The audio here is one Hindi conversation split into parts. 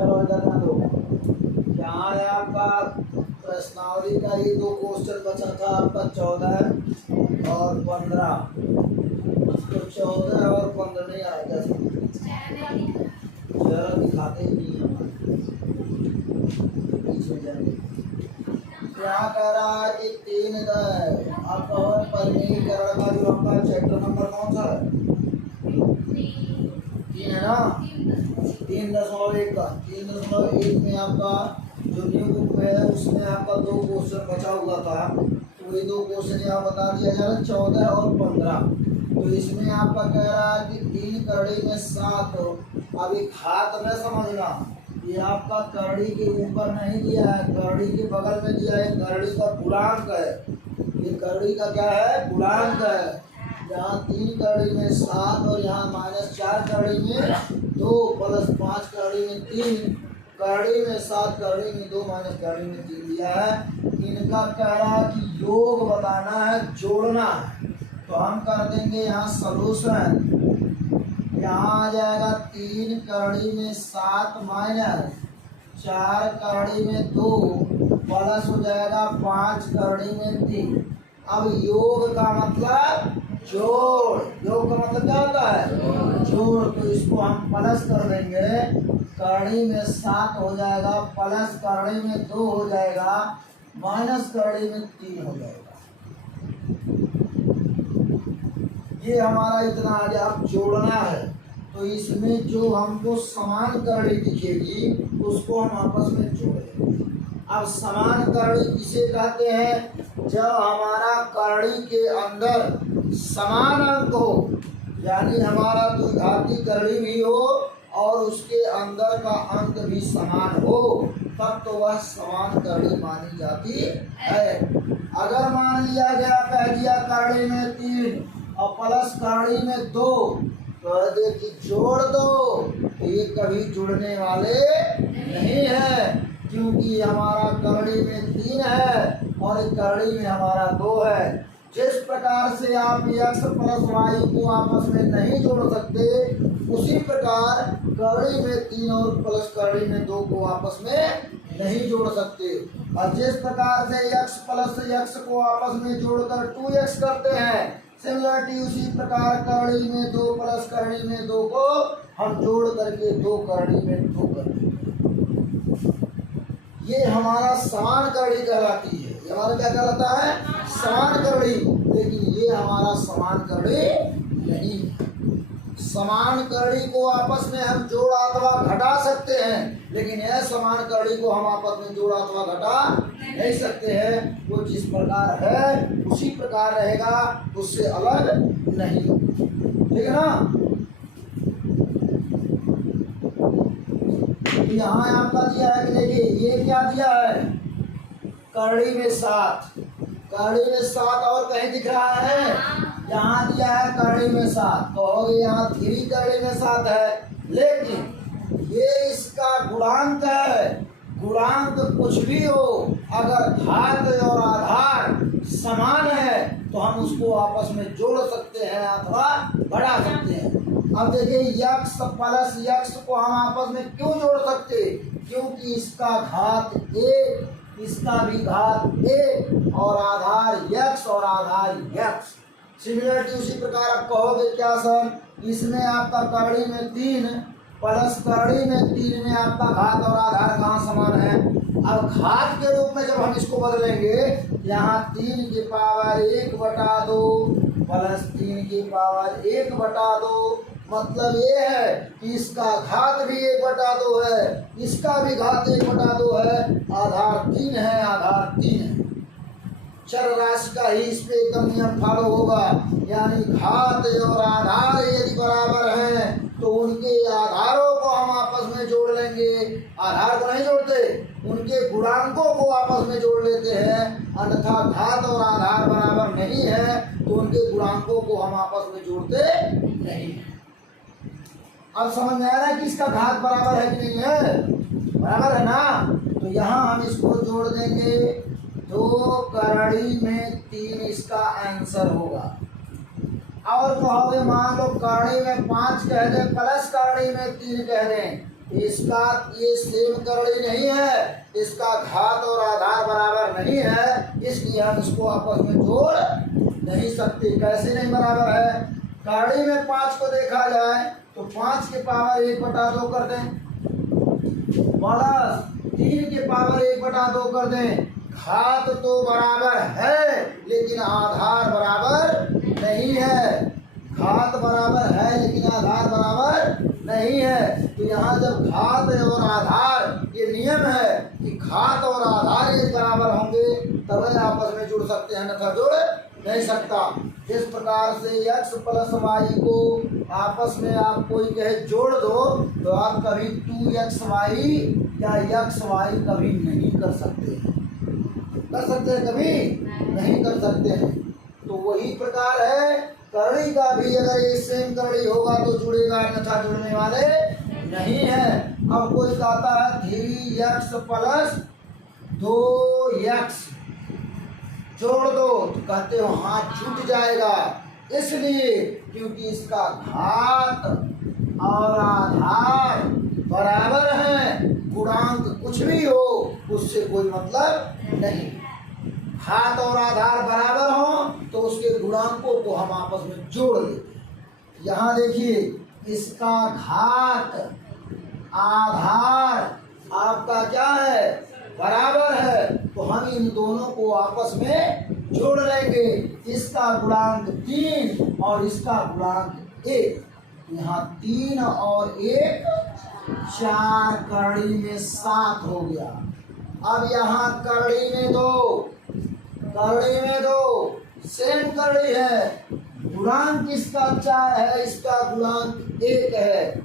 चलो इधर ना दो। यहाँ है आपका प्रश्नावली का ही 2 क्वेश्चन बचा था आपका 14 और 15। तो 14 और 15 नहीं आएगा, चलो दिखाते ही नहीं पीछे जाएंगे। क्या कह रहा है कि 3 है आपका परिमीकरण का जो आपका चैप्टर नंबर कौन सा है? 3 है ना। 3.1 का 3.1 में आपका जो न्यू बुक में है उसमें आपका 2 क्वेश्चन बचा हुआ था। तो ये 2 क्वेश्चन यहाँ बता दिया जा रहा है 14 और 15। तो इसमें आपका कह रहा है कि 3 करड़ी में 7। अभी घात में समझना, ये आपका करड़ी के ऊपर नहीं दिया है, करड़ी के बगल में दिया है। करड़ी का गुणांक है, ये करड़ी का क्या है? गुणांक है। यहाँ 3 करड़ी में 7 और यहाँ -4 करड़ी में 2 प्लस 5 करड़ी में 3, करड़ी में 7 करड़ी में 2 माइनस करड़ी में 3 दिया है। इनका कह रहा है कि योग बताना है, जोड़ना है। तो हम कर देंगे यहाँ सलूशन। यहाँ आ जाएगा 3 करड़ी में 7 माइनस 4 करड़ी में 2 प्लस हो जाएगा 5 करड़ी में 3। अब योग का मतलब जोड़, योग का मतलब क्या होता है? जोड़। तो इसको हम प्लस कर देंगे, करड़ी में 7 हो जाएगा प्लस करड़ी में 2 हो जाएगा माइनस करड़ी में 3 हो जाएगा। ये हमारा इतना आ गया। अब जोड़ना है तो इसमें जो हमको समान करड़ी दिखेगी उसको हम आपस में जोड़ देंगे। अब समान करड़ी किसे कहते हैं? जब हमारा करड़ी के अंदर समान अंक हो, यानी हमारा द्विघाती करड़ी भी हो और उसके अंदर का अंक भी समान हो, तब तो वह समान करड़ी मानी जाती है। अगर मान लिया गया कह दिया करड़ी में 3 और प्लस करड़ी में 2, तो देखिए जोड़ दो, तो ये कभी जुड़ने वाले नहीं है, क्योंकि हमारा करड़ी में 3 है और करड़ी में हमारा 2 है। जिस प्रकार से आप x प्लस y को आपस में नहीं जोड़ सकते, उसी प्रकार करड़ी में 3 और प्लस करड़ी में 2 को आपस में नहीं जोड़ सकते। और जिस प्रकार से x प्लस x को आपस में जोड़कर 2x करते हैं, सिमिलरिटी उसी प्रकार करड़ी में 2 प्लस करड़ी में 2 को हम जोड़ करके 2 करड़ी में 2 करते हैं। ये हमारा समान करड़ी कहलाती है। ये हमारा क्या कहलाता है? समान करड़ी। लेकिन ये हमारा समान करड़ी नहीं है। समान करड़ी को आपस में हम जोड़ अथवा घटा सकते हैं, लेकिन यह समान करड़ी को हम आपस में जोड़ अथवा घटा नहीं सकते हैं। वो जिस प्रकार है उसी प्रकार रहेगा, उससे अलग नहीं। ठीक है ना। यहाँ आपका दिया है कि देखिए ये क्या दिया है? करड़ी में 7, करड़ी में 7 और कहीं दिख रहा है? यहाँ दिया है करड़ी में 7, कहोगे यहाँ 3 करड़ी में 7 है, लेकिन ये इसका गुणांक है। गुणांक कुछ भी हो, अगर घात और आधार समान है तो हम उसको आपस में जोड़ सकते हैं अथवा बढ़ा सकते हैं। अब देखिए x प्लस x को हम आपस में क्यों जोड़ सकते? क्योंकि इसका घात 1, इसका भी घात 1 और आधार x और आधार x। सिमिलरिटी उसी प्रकार आप कहोगे क्या सर? इसमें आपका करड़ी में 3 प्लस करड़ी में 3 में आपका घात और आधार कहाँ समान है? अब घात के रूप में जब हम इसको बदलेंगे, यहाँ 3 की पावर 1/2 प्लस 3 की पावर 1/2, मतलब ये है कि इसका घात भी 1/2 है, इसका भी घात 1/2 है, आधार 3 है, आधार 3 है। चर राशि का ही इस पे एकदम नियम फॉलो होगा, यानी घात और आधार यदि बराबर हैं तो उनके आधारों को हम आपस में जोड़ लेंगे। आधार को नहीं जोड़ते, उनके गुणांकों को आपस में जोड़ लेते हैं। अन्यथा घात और आधार बराबर नहीं है तो उनके गुणांकों को हम आपस में जोड़ते नहीं। अब समझ में आ रहा है कि इसका घात बराबर है कि नहीं है? बराबर है ना। तो यहाँ हम इसको जोड़ देंगे, 2 करड़ी में 3 इसका आंसर होगा। और कहोगे मान लो करड़ी में 5 कह दें प्लस करड़ी में 3 कह दें, इसका ये सेम करड़ी नहीं है, इसका घात और आधार बराबर नहीं है, इसलिए हम इसको आपस में जोड़ नहीं सकते। कैसे नहीं बराबर है? करड़ी में 5 को देखा जाए तो 5 के पावर 1/2 कर दें प्लस 3 के पावर 1/2 कर दें। घात तो बराबर है लेकिन आधार बराबर नहीं है। घात बराबर है लेकिन आधार बराबर नहीं है। तो यहाँ जब घात और आधार, ये नियम है कि घात और आधार एक बराबर होंगे तभी आपस में जुड़ सकते हैं, अन्यथा जुड़ नहीं सकता। इस प्रकार से x प्लस वाई को आपस में आप कोई कहे जोड़ दो तो आप कभी 2xy या xy कभी नहीं कर सकते। कर सकते हैं? कभी नहीं कर सकते हैं। तो वही प्रकार है करड़ी का भी, अगर ये सेम करड़ी होगा तो जुड़ेगा, अन्यथा जुड़ने वाले नहीं है। अब कोई कहता है 3x प्लस 2x जोड़ दो तो कहते हो हाँ जुट जाएगा, इसलिए क्योंकि इसका घात और आधार बराबर है। गुणांक कुछ भी हो उससे कोई मतलब नहीं। घात और आधार बराबर हो तो उसके गुणांकों को हम आपस में जोड़ लेते हैं। यहाँ देखिए इसका घात आधार आपका क्या है? बराबर है, तो हम इन दोनों को आपस में जोड़ लेंगे। इसका गुणांक 3 और इसका गुणांक 1। यहाँ 3 और 1 4, करड़ी में 7 हो गया। अब यहाँ करड़ी में 2 सेम करड़ी है, गुणांक इसका 4 है, इसका गुणांक 1 है।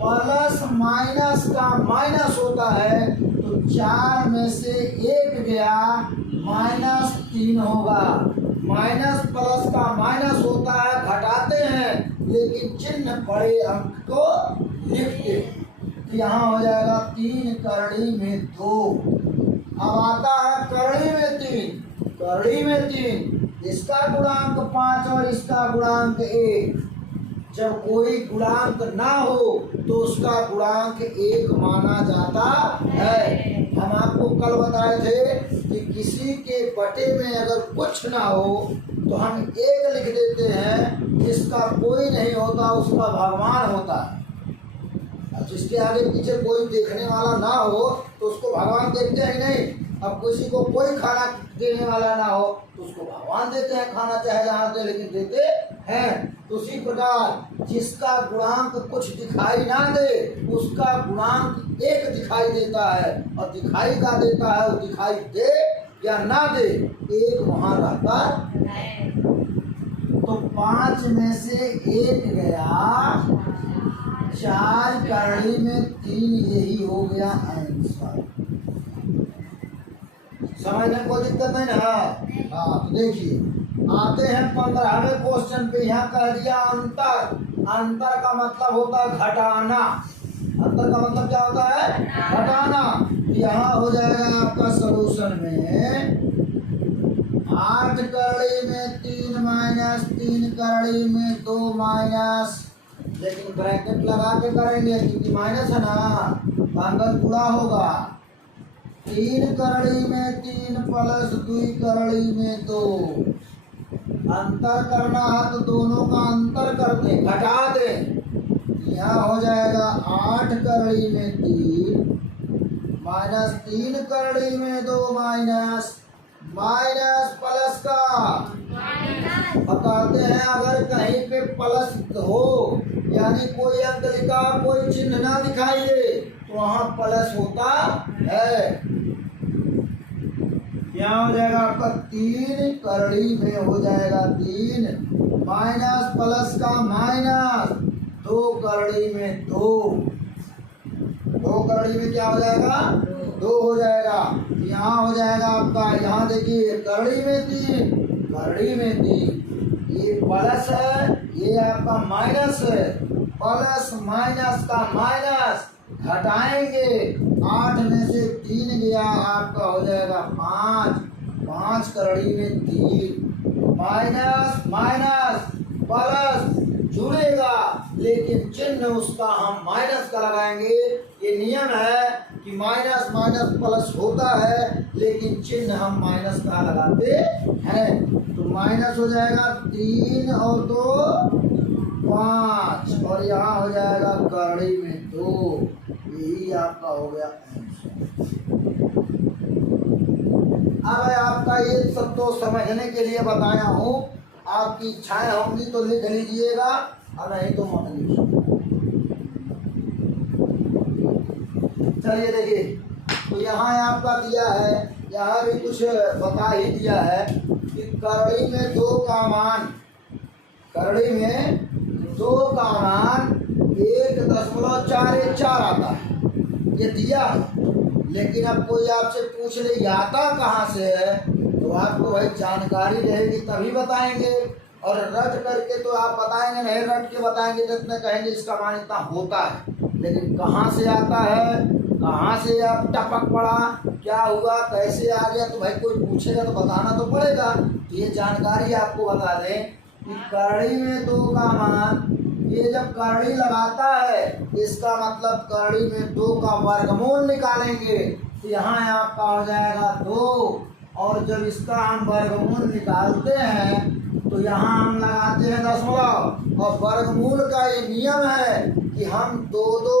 प्लस माइनस का माइनस होता है तो 4 में से 1 गया, -3 होगा। माइनस प्लस का माइनस होता है, घटाते हैं लेकिन चिन्ह बड़े अंक को लिखते। यहाँ हो जाएगा 3 करड़ी में 2। अब आता है करड़ी में 3, इसका गुणांक 5 और इसका गुणांक 1। जब कोई गुणांक ना हो तो उसका गुणांक 1 माना जाता है। हम आपको कल बताए थे कि किसी के बटे में अगर कुछ ना हो तो हम 1 लिख देते हैं, जिसका कोई नहीं होता उसका भगवान होता है। जिसके आगे पीछे कोई देखने वाला ना हो तो उसको भगवान देखते हैं नहीं। अब किसी को कोई खाना देने वाला ना हो तो उसको भगवान देते हैं खाना, चाहे जहाँ दे लेकिन देते हैं। तो उसी प्रकार जिसका गुणांक कुछ दिखाई ना दे उसका गुणांक 1 दिखाई देता है, और दिखाई का देता है वो दिखाई दे या ना दे 1 वहाँ रहता है। तो 5 में से 1 गया, 4 करड़ी में 3, यही हो गया आंसर। समझने में कोई दिक्कत नहीं ना? हाँ, तो देखिए आते हैं 15वें क्वेश्चन पे। यहाँ कह दिया अंतर का मतलब होता है घटाना। अंतर का मतलब क्या होता है? घटाना। यहाँ हो जाएगा आपका सलूशन में 8 करड़ी में 3 माइनस 3 करड़ी में 2 माइनस, लेकिन ब्रैकेट लगा के करेंगे क्योंकि माइनस है ना, अंदर पूरा होगा। 3 करड़ी में 3 प्लस 2 करड़ी में 2। अंतर करना है तो दोनों का अंतर कर दें, घटा दें। यहाँ हो जाएगा 8 करड़ी में 3 माइनस 3 करड़ी में 2 माइनस प्लस का बताते हैं। अगर कहीं पे प्लस हो यानी कोई अंक लिखा कोई चिन्ह ना दिखाई दे तो वहाँ प्लस होता है। यहाँ हो जाएगा आपका 3 करड़ी में हो जाएगा 3 माइनस प्लस का माइनस 2 करड़ी में 2 करड़ी में क्या हो जाएगा? 2 हो जाएगा। यहाँ हो जाएगा आपका, यहाँ देखिए करड़ी में 3 ये प्लस है, ये आपका माइनस है। प्लस माइनस का माइनस घटाएंगे, 8 में से 3 गया, आपका हो जाएगा 5 करड़ी में 3 माइनस प्लस जुड़ेगा लेकिन चिन्ह उसका हम माइनस का लगाएंगे, ये नियम है कि माइनस माइनस प्लस होता है, लेकिन चिन्ह हम माइनस का लगाते हैं। तो माइनस हो जाएगा 3 और 2 5, और यहाँ हो जाएगा करड़ी में 2। यही आपका हो गया आंसर। अब आपका ये सब तो समझने के लिए बताया हूँ, आपकी इच्छाएं होंगी तो लिख लीजिएगा और नहीं तो मत लीजिए। चलिए देखिए, तो यहाँ आपका दिया है, यहाँ भी कुछ बता ही दिया है कि करड़ी में 2 का मान, करड़ी में 2 का मान 1.44 आता है, ये दिया है। लेकिन अब कोई आपसे पूछ ले आता कहाँ से है, तो आपको भाई जानकारी रहेगी तभी बताएंगे, और रट करके तो आप बताएंगे नहीं, रट के बताएंगे तो इतने कहेंगे इसका मान इतना होता है, लेकिन कहाँ से आता है, कहाँ से आप टपक पड़ा, क्या हुआ, कैसे आ गया, तो भाई कोई पूछेगा तो बताना तो पड़ेगा। तो ये जानकारी आपको बता दें कि करड़ी में 2 का मान, ये जब करड़ी लगाता है इसका मतलब करड़ी में 2 का वर्गमूल निकालेंगे, तो यहाँ आपका हो जाएगा 2, और जब इसका हम वर्गमूल निकालते हैं तो यहाँ हम लगाते हैं दशमलव, और वर्गमूल का ये नियम है कि हम 2 2